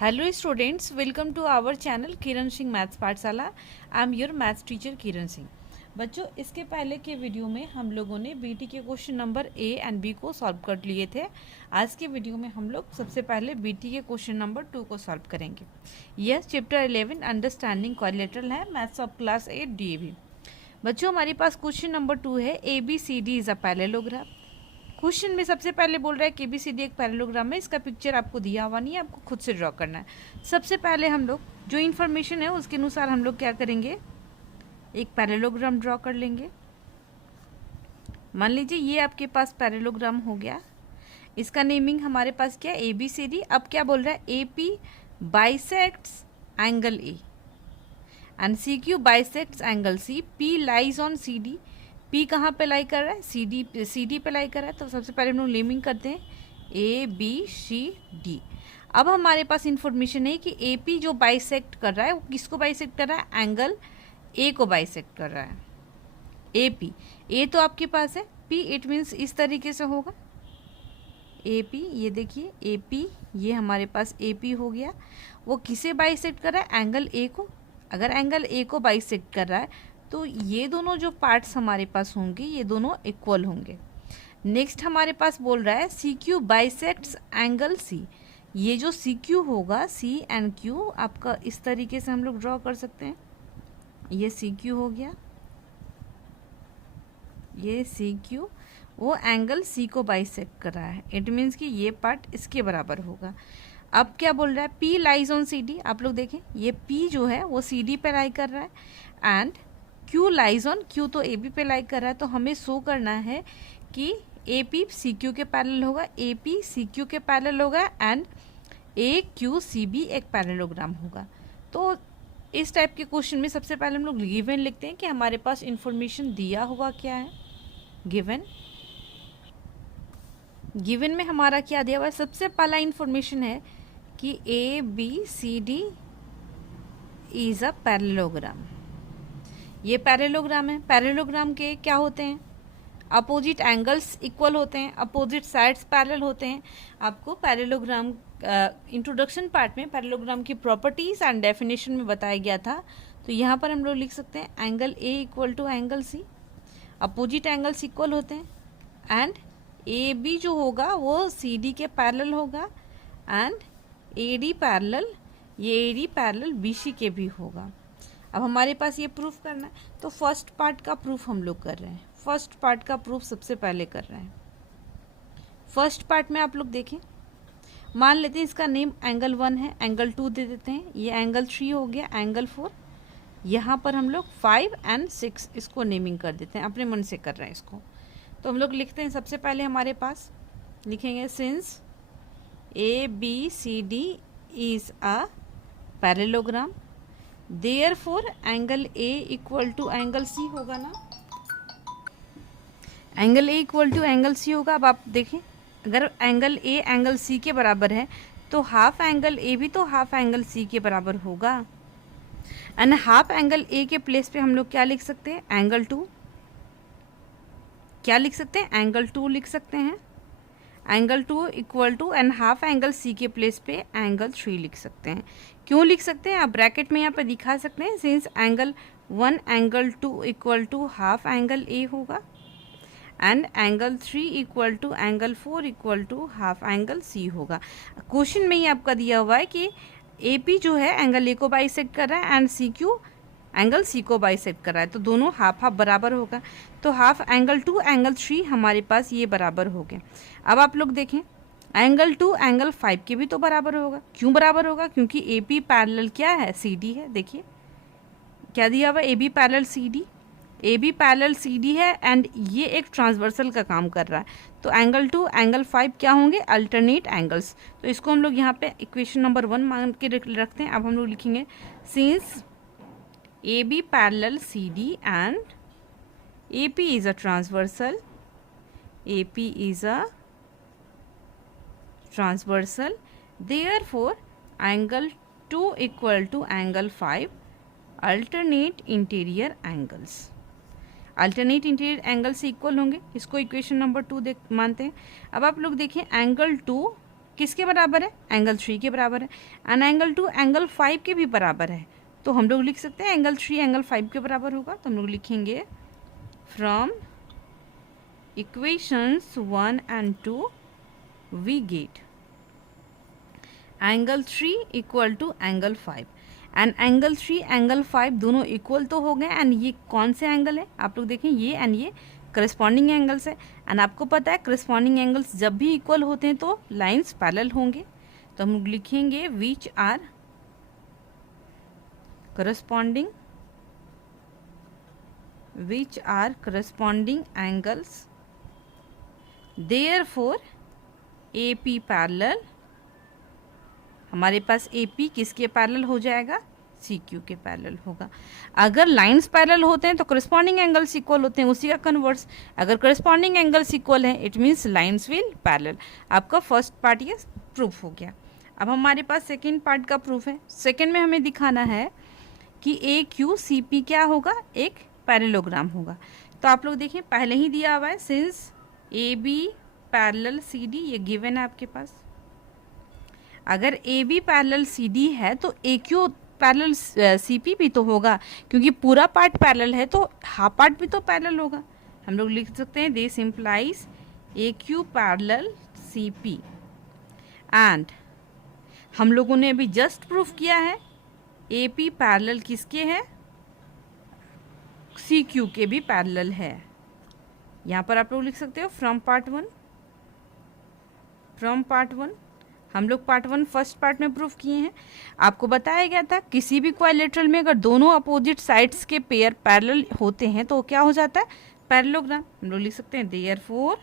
Hello students, welcome to our channel Kiran Singh maths Pathshala. I am your maths teacher Kiran Singh. बच्चों, इसके पहले के वीडियो में हम लोगों ने बीटी के question number A and B को सॉल्व कर लिए थे। आज के वीडियो में हम लोग सबसे पहले बीटी के क्वेश्चन नंबर 2 को सॉल्व करेंगे। यह चैप्टर 11 अंडरस्टैंडिंग क्वाड्रिलेटरल है, मैथ्स ऑफ क्लास 8 डीएवी। बच्चों, हमारे पास क्वेश्चन नंबर 2 है, A B C D is a parallelogram. Question में सबसे पहले बोल रहा है कि ABCD एक पैरेललोग्राम है। इसका पिक्चर आपको दिया हुआ नहीं है, आपको खुद से ड्रॉ करना है। सबसे पहले हम लोग जो इन्फॉर्मेशन है उसके अनुसार हम लोग क्या करेंगे, एक पैरेललोग्राम ड्रॉ कर लेंगे। मान लीजिए ये आपके पास पैरेललोग्राम हो गया। इसका नेमिंग हमारे पास क्या है, ABCD। अब क्या बोल रहा है, AP bisects angle A and CQ bisects angle C, P lies on CD। P कहाँ पे लाई कर रहा है, CD पे लाई कर रहा है। तो सबसे पहले हम लोग नेमिंग करते हैं ABCD। अब हमारे पास इंफॉर्मेशन है कि AP जो बाइसेक्ट कर रहा है वो किसको बाइसेक्ट कर रहा है, एंगल A को बाइसेक्ट कर रहा है। AP, A तो आपके पास है, P इट मीन्स इस तरीके से होगा। AP, ये देखिए AP, ये हमारे पास AP हो गया। वो किसे बाइसेक्ट कर रहा है, एंगल A को। अगर एंगल A को बाइसेक्ट कर रहा है तो ये दोनों जो पार्ट्स हमारे पास होंगे ये दोनों इक्वल होंगे। नेक्स्ट हमारे पास बोल रहा है CQ बाइसेक्ट्स एंगल C। ये जो CQ होगा, C एंड Q आपका इस तरीके से हम लोग ड्रॉ कर सकते हैं। ये CQ हो गया, ये CQ, वो एंगल C को बाइसेक्ट कर रहा है। इट मीन्स कि ये पार्ट इसके बराबर होगा। अब क्या बोल रहा है, P लाइज ऑन CD। आप लोग देखें, ये P जो है वो CD पे लाई कर रहा है and Q lies on, Q तो AB पे लाई कर रहा है। तो हमें शो करना है कि AP CQ के पैरेलल होगा, AP CQ के पैरेलल होगा एंड AQCB एक पैरेललोग्राम होगा। तो इस टाइप के क्वेश्चन में सबसे पहले हम लोग गिवन लिखते हैं कि हमारे पास इंफॉर्मेशन दिया हुआ क्या है। गिवन में हमारा क्या दिया हुआ है, सबसे पहला इंफॉर्मेशन है कि ABCD इज़ अ पैरेललोग्राम। ये पैरेललोग्राम है। पैरेललोग्राम के क्या होते हैं, अपोजिट एंगल्स इक्वल होते हैं, अपोजिट साइड्स पैरेलल होते हैं। आपको पैरेललोग्राम इंट्रोडक्शन पार्ट में पैरेललोग्राम की प्रॉपर्टीज एंड डेफिनेशन में बताया गया था। तो यहाँ पर हम लोग लिख सकते हैं angle A equal to angle C, opposite angles equal होते हैं एंड AB जो होगा वो CD के पैरेलल होगा एंड AD पैरेलल, ये AD पैरेलल BC के भी होगा। अब हमारे पास ये प्रूफ करना है, तो फर्स्ट पार्ट का प्रूफ हम लोग कर रहे हैं। फर्स्ट पार्ट का प्रूफ सबसे पहले कर रहे हैं। फर्स्ट पार्ट में आप लोग देखें, मान लेते हैं इसका नेम एंगल 1 है, एंगल 2 दे देते हैं, ये एंगल 3 हो गया, एंगल 4। यहाँ पर हम लोग 5 एंड 6 इसको नेमिंग कर देते हैं, अपने मन से कर रहे हैं इसको। तो हम लोग लिखते हैं, सबसे पहले हमारे पास लिखेंगे since ABCD is a parallelogram, therefore angle A equal to angle C होगा ना, angle A equal to angle C होगा। अब आप देखें, अगर एंगल A एंगल C के बराबर है तो हाफ एंगल A भी तो हाफ एंगल C के बराबर होगा। एंड हाफ एंगल A के प्लेस पे हम लोग क्या लिख सकते हैं, एंगल 2। क्या लिख सकते हैं, एंगल 2 लिख सकते हैं। Angle 2 equal to and half angle C के प्लेस पे एंगल 3 लिख सकते हैं। क्यों लिख सकते हैं, आप ब्रैकेट में यहाँ पर दिखा सकते हैं, since angle 1 angle 2 equal to half angle A होगा and angle 3 equal to angle 4 equal to half angle C होगा। क्वेश्चन में ही आपका दिया हुआ है कि AP जो है एंगल A को बाइसेक्ट कर रहा है एंड CQ एंगल C को बाइसेक्ट कर रहा है, तो दोनों हाफ हाफ बराबर होगा। तो हाफ एंगल 2 एंगल 3 हमारे पास ये बराबर हो गए। अब आप लोग देखें, एंगल 2 एंगल 5 के भी तो बराबर होगा। क्यों बराबर होगा, क्योंकि AP पैरेलल क्या है, CD है। देखिए क्या दिया हुआ, AB parallel CD, AB parallel CD है एंड ये एक ट्रांसवर्सल का काम कर रहा है। तो एंगल 2 एंगल 5 क्या होंगे, अल्टरनेट एंगल्स। तो इसको हम लोग यहाँ पे इक्वेशन नंबर 1 मान के रखते हैं। अब हम लोग लिखेंगे since AB parallel CD and AP is a transversal, AP is a transversal, therefore angle 2 equal to angle 5 alternate interior angles। Alternate interior angle से इक्वल होंगे, इसको इक्वेशन नंबर 2 मानते हैं। अब आप लोग देखें, एंगल 2 किसके बराबर है, एंगल 3 के बराबर है, एंड एंगल 2 एंगल 5 के भी बराबर है। तो हम लोग लिख सकते हैं एंगल 3 एंगल 5 के बराबर होगा। तो हम लोग लिखेंगे from equations 1 and 2 we get angle 3 equal to angle 5, and angle 3 angle 5 दोनों इक्वल तो हो गए, एंड ये कौन से एंगल है आप लोग देखें, ये एंड ये करस्पॉन्डिंग एंगल्स है। एंड आपको पता है करस्पॉन्डिंग एंगल्स जब भी इक्वल होते हैं तो लाइंस पैरेलल होंगे। तो हम लिखेंगे which are corresponding angles, therefore AP parallel, हमारे पास AP किसके पैरेलल हो जाएगा, CQ के पैरेलल होगा। अगर लाइंस पैरेलल होते हैं तो करस्पॉन्डिंग एंगल्स इक्वल होते हैं, उसी का कन्वर्स। अगर करस्पॉन्डिंग एंगल्स इक्वल है it means lines will parallel. आपका फर्स्ट पार्ट ये प्रूफ हो गया। अब हमारे पास सेकेंड पार्ट का प्रूफ है। सेकेंड में हमें दिखाना है कि AQCP क्या होगा, एक पैरेललोग्राम होगा। तो आप लोग देखिए पहले ही दिया हुआ है, सिंस AB पैरेलल CD, ये गिवन है आपके पास। अगर AB पैरेलल CD है तो AQ पैरेलल CP भी तो होगा, क्योंकि पूरा पार्ट पैरेलल है तो हाफ पार्ट भी तो पैरेलल होगा। हम लोग लिख सकते हैं this implies AQ parallel CP, and हम लोगों ने अभी जस्ट प्रूफ किया है AP पैरेलल किसके है, CQ के भी पैरेलल है। यहाँ पर आप लोग लिख सकते हो फ्रॉम पार्ट वन हम लोग पार्ट 1 फर्स्ट पार्ट में प्रूफ किए हैं। आपको बताया गया था किसी भी क्वाड्रिलेटरल में अगर दोनों अपोजिट साइड्स के पेयर पैरेलल होते हैं तो क्या हो जाता है, पैरेललोग्राम। हम लोग लिख सकते हैं therefore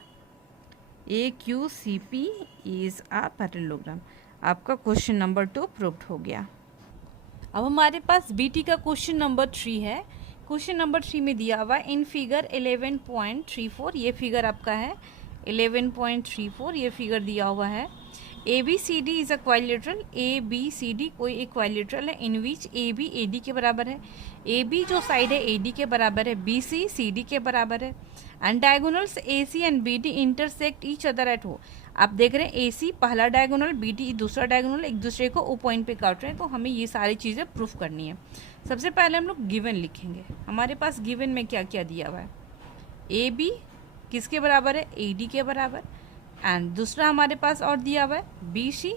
AQCP is a parallelogram. आपका क्वेश्चन नंबर 2 प्रूव्ड हो गया। अब हमारे पास BT का क्वेश्चन नंबर 3 है। क्वेश्चन नंबर 3 में दिया हुआ इन फिगर 11.34, ये फिगर आपका है 11.34, ये फिगर दिया हुआ है। ABCD is a quadrilateral, ABCD कोई एक क्वाड्रिलेटरल है इन विच AB AD के बराबर है, AB जो साइड है AD के बराबर है, BC CD के बराबर है, and diagonals AC and BD intersect each other at O। आप देख रहे हैं AC पहला डायगोनल, BD दूसरा डायगोनल, एक दूसरे को O पॉइंट पे काट रहे हैं। तो हमें ये सारी चीज़ें प्रूफ करनी है। सबसे पहले हम लोग गिवन लिखेंगे। हमारे पास गिवन में क्या क्या दिया हुआ है, AB किसके बराबर है, AD के बराबर, एंड दूसरा हमारे पास और दिया हुआ है BC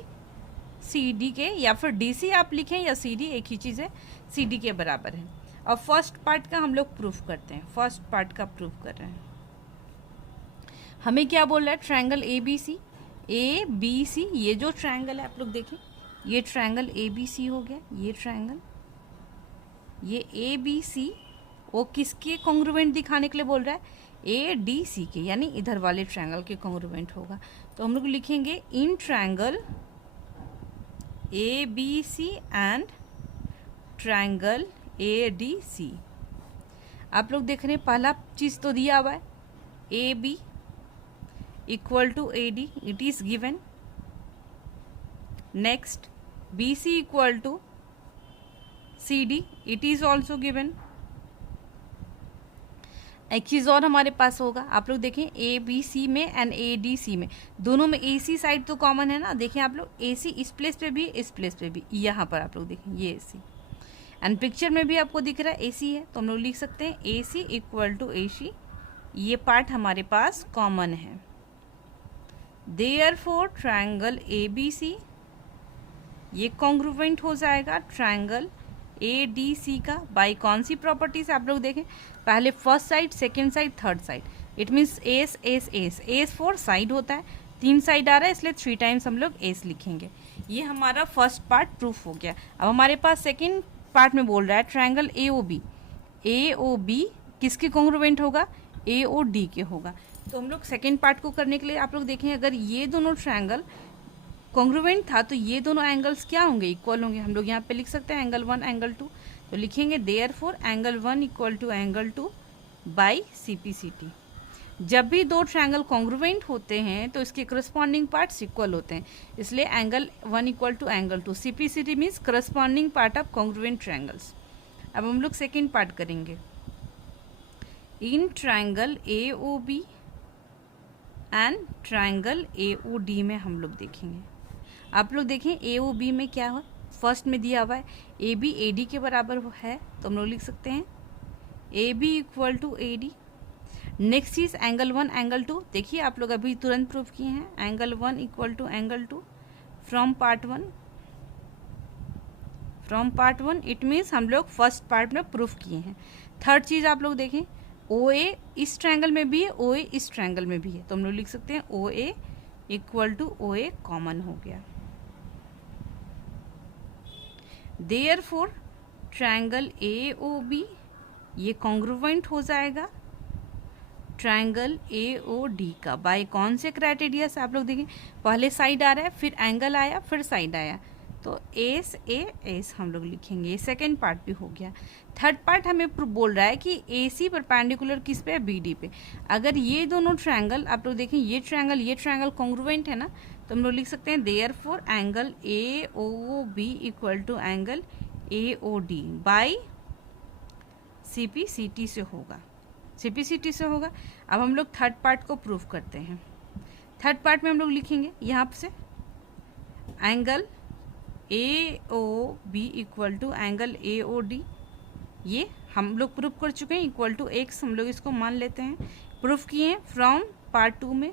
CD के, या फिर DC आप लिखें या CD, एक ही चीज़ है, CD के बराबर है। और फर्स्ट पार्ट का हम लोग प्रूफ करते हैं, फर्स्ट पार्ट का प्रूफ कर रहे हैं। हमें क्या बोल रहा है, ट्रायंगल ABC, ये जो ट्रायंगल है आप लोग देखें, ये ट्रायंगल ABC हो गया, ये ट्रायंगल, ये ABC वो किसके कॉन्ग्रुएंट दिखाने के लिए बोल रहा है, ADC के, यानी इधर वाले ट्रायंगल के कॉन्ग्रुएंट होगा। तो हम लोग लिखेंगे in triangle ABC and triangle ADC। आप लोग देख रहे हैं पहला चीज़ तो दिया हुआ है AB equal to AD, it is given. Next BC equal to CD, it is also given. एक चीज़ और हमारे पास होगा, आप लोग देखें ABC में एंड ADC में, दोनों में AC साइड तो कॉमन है ना। देखें आप लोग AC इस प्लेस पे भी, इस प्लेस पे भी, यहाँ पर आप लोग देखें ये AC, एंड पिक्चर में भी आपको दिख रहा है AC है। तो हम लोग लिख सकते हैं AC इक्वल टू AC, ये पार्ट हमारे पास कॉमन है। देयरफॉर ट्रायंगल ABC ये कॉन्ग्रुएंट हो जाएगा ट्रायंगल ADC का बाई कौन सी प्रॉपर्टीज, आप लोग देखें पहले first side, second side, third side, it means S 4 side होता है, 3 साइड आ रहा है इसलिए 3 टाइम्स हम लोग एस लिखेंगे। ये हमारा फर्स्ट पार्ट प्रूफ हो गया। अब हमारे पास सेकेंड पार्ट में बोल रहा है ट्रायंगल AOB किसके कॉन्ग्रुएंट होगा, AOD के होगा। तो हम लोग सेकेंड पार्ट को करने के लिए आप लोग देखें अगर ये दोनों ट्रायंगल कॉन्ग्रुएंट था तो ये दोनों एंगल्स क्या होंगे, इक्वल होंगे। हम लोग यहाँ पे लिख सकते हैं एंगल 1 एंगल 2, तो लिखेंगे therefore angle 1 equal to angle 2 by CPCT। जब भी दो ट्रायंगल कॉन्ग्रुएंट होते हैं तो इसके करस्पॉन्डिंग पार्ट्स इक्वल होते हैं, इसलिए angle 1 equal to angle 2। CPCT means corresponding part of congruent triangles. अब हम लोग सेकेंड पार्ट करेंगे। इन triangle AOB and triangle AOD में हम लोग देखेंगे आप लोग देखें ए ओ बी में क्या हो, फर्स्ट में दिया हुआ है ए बी ए डी के बराबर है, तो हम लोग लिख सकते हैं A B equal to A D. Next चीज एंगल 1 एंगल 2, देखिए आप लोग अभी तुरंत प्रूफ किए हैं, angle 1 equal to angle 2 from part 1। From part 1 it means हम लोग फर्स्ट पार्ट में प्रूफ किए हैं। थर्ड चीज आप लोग देखें ओ ए इस ट्रायंगल में भी है, ओ ए इस ट्रायंगल में भी है, तो हम लोग लिख सकते हैं O A equal to O A common हो गया। Therefore triangle A O B ये कॉन्ग्रुवेंट हो जाएगा ट्रायंगल ए ओ डी का। बाय कौन से क्राइटेरिया से, आप लोग देखें पहले साइड आ रहा है, फिर एंगल आया, फिर साइड आया, तो एस ए एस हम लोग लिखेंगे। सेकेंड पार्ट भी हो गया। थर्ड पार्ट हमें बोल रहा है कि ए सी परपेंडिकुलर किस पे है, बी डी पे। अगर ये दोनों ट्रायंगल आप लोग देखें ये ट्रायंगल कॉन्ग्रुवेंट है ना, तो हम लोग लिख सकते हैं therefore angle A O B equal to angle A O D by C P C T से होगा, सी पी सी टी से होगा। अब हम लोग थर्ड पार्ट को प्रूव करते हैं। थर्ड पार्ट में हम लोग लिखेंगे यहाँ से angle A O B equal to angle A O D, ये हम लोग प्रूफ कर चुके हैं, इक्वल टू एक्स हम लोग इसको मान लेते हैं, प्रूफ किए हैं फ्रॉम पार्ट 2 में।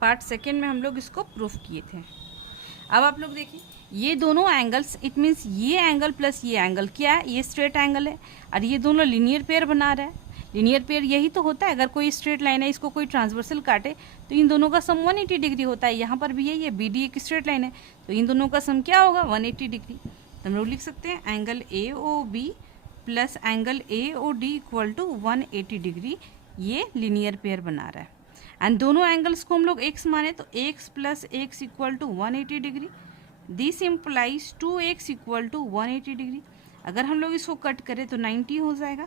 पार्ट सेकेंड में हम लोग इसको प्रूफ किए थे। अब आप लोग देखिए ये दोनों एंगल्स, इट मीन्स ये एंगल प्लस ये एंगल क्या है, ये स्ट्रेट एंगल है और ये दोनों लीनियर पेयर बना रहा है। लीनियर पेयर यही तो होता है, अगर कोई स्ट्रेट लाइन है इसको कोई ट्रांसवर्सल काटे तो इन दोनों का सम 180 डिग्री होता है। यहाँ पर भी यही है, बी डी एक स्ट्रेट लाइन है तो इन दोनों का सम क्या होगा 180 डिग्री। तो हम लोग लिख सकते हैं angle A O B plus angle A O D equal to 180 degree, ये लीनियर पेयर बना रहा है। एंड दोनों एंगल्स को हम लोग एक्स माने तो x plus x equal to 180 degree, this implies 2x equal to 180 degree. अगर हम लोग इसको कट करें तो 90 हो जाएगा,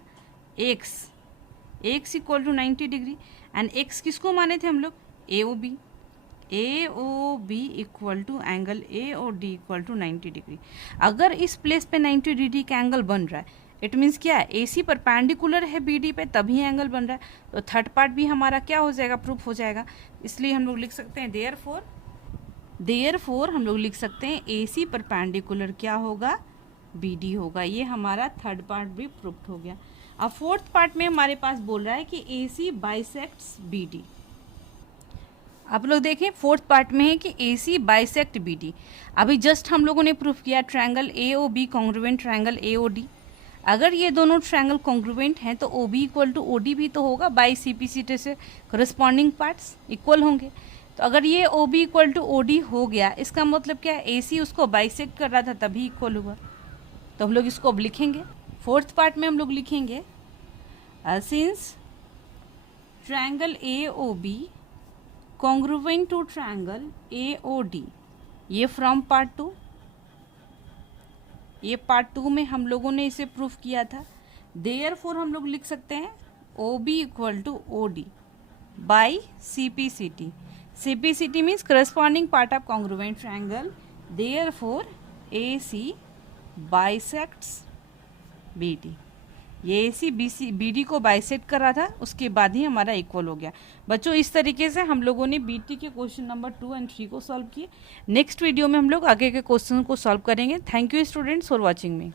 x equal to 90 degree. And x किसको माने थे हम लोग, A O B equal to angle A O D equal to 90 degree. अगर इस प्लेस पे 90 डिग्री का एंगल बन रहा है इट मीन्स क्या है, ए सी परपेंडिकुलर है बी डी पे तभी एंगल बन रहा है, तो थर्ड पार्ट भी हमारा क्या हो जाएगा, प्रूफ हो जाएगा। इसलिए हम लोग लिख सकते हैं देयरफॉर हम लोग लिख सकते हैं ए सी परपेंडिकुलर क्या होगा, बी डी होगा। ये हमारा थर्ड पार्ट भी प्रूफ हो गया। अब फोर्थ पार्ट में हमारे पास बोल रहा है कि A C bisects B D. आप लोग देखें फोर्थ पार्ट में है कि A C bisect B D. अभी जस्ट हम लोगों ने प्रूफ किया triangle A O B congruent triangle A O D. अगर ये दोनों ट्रायंगल कॉन्ग्रुवेंट हैं तो O B equal to O D भी तो होगा, by C P C T से करस्पॉन्डिंग पार्ट्स इक्वल होंगे। तो अगर ये O B equal to O D हो गया इसका मतलब क्या है, ए सी उसको बाइसेक्ट कर रहा था तभी इक्वल हुआ। तो हम लोग इसको अब लिखेंगे, फोर्थ पार्ट में हम लोग लिखेंगे since triangle A O B congruent to triangle A O D, ये फ्रॉम पार्ट 2, ये पार्ट 2 में हम लोगों ने इसे प्रूफ किया था। देयरफॉर हम लोग लिख सकते हैं O B equal to O D by C P C T. C P C T means corresponding part of congruent triangle. Therefore A C bisects B D, ये ए सी बी डी को bisect कर रहा था उसके बाद ही हमारा equal हो गया। बच्चों इस तरीके से हम लोगों ने बी टी के क्वेश्चन नंबर 2 और 3 को सॉल्व किए। नेक्स्ट वीडियो में हम लोग आगे के क्वेश्चन को सॉल्व करेंगे। Thank you students for watching me.